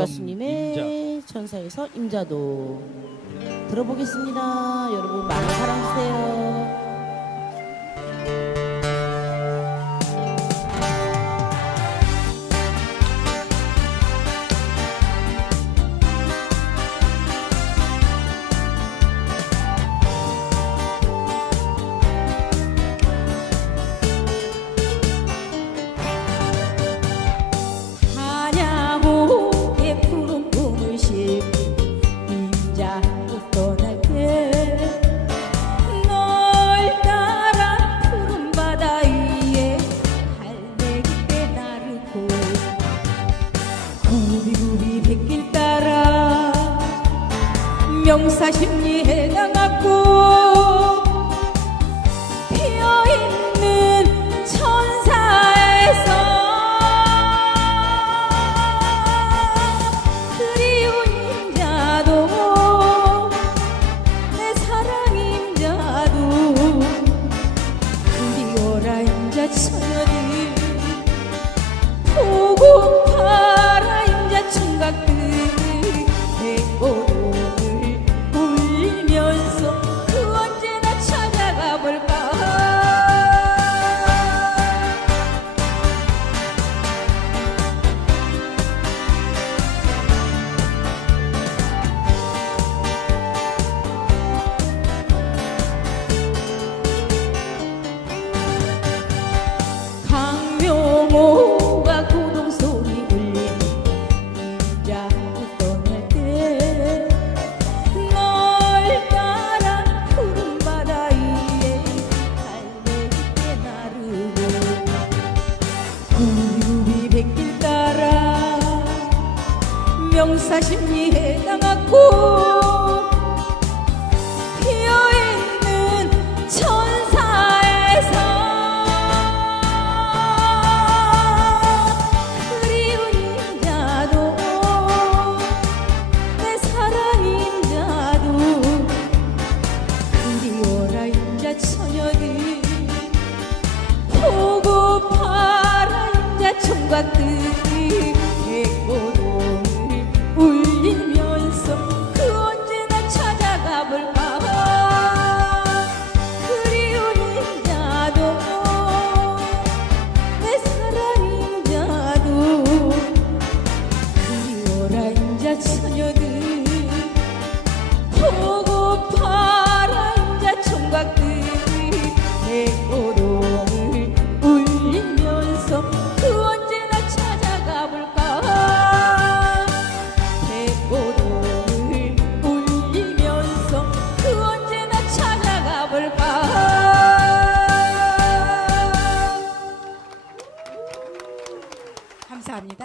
가수님의 천사에서 임자도 들어보겠습니다. 여러분 많은 사랑 주세요. 명사심리에 나갔고 피어있는 천사에서 그리운 임자도 내 사랑 임자도 그리워라 임자 처 강명호가 고동 소리 울리는 임자로 떠날 때 널 따라 푸른 바다 위에 갈매기떼 나르고 구비 백길 따라 명사심리에 당하고 그 볼까 그리운 임자도 내 사랑 임자도 그리워라 임자 처녀들. 보고파라 임자 총각들이 백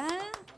감사합니다.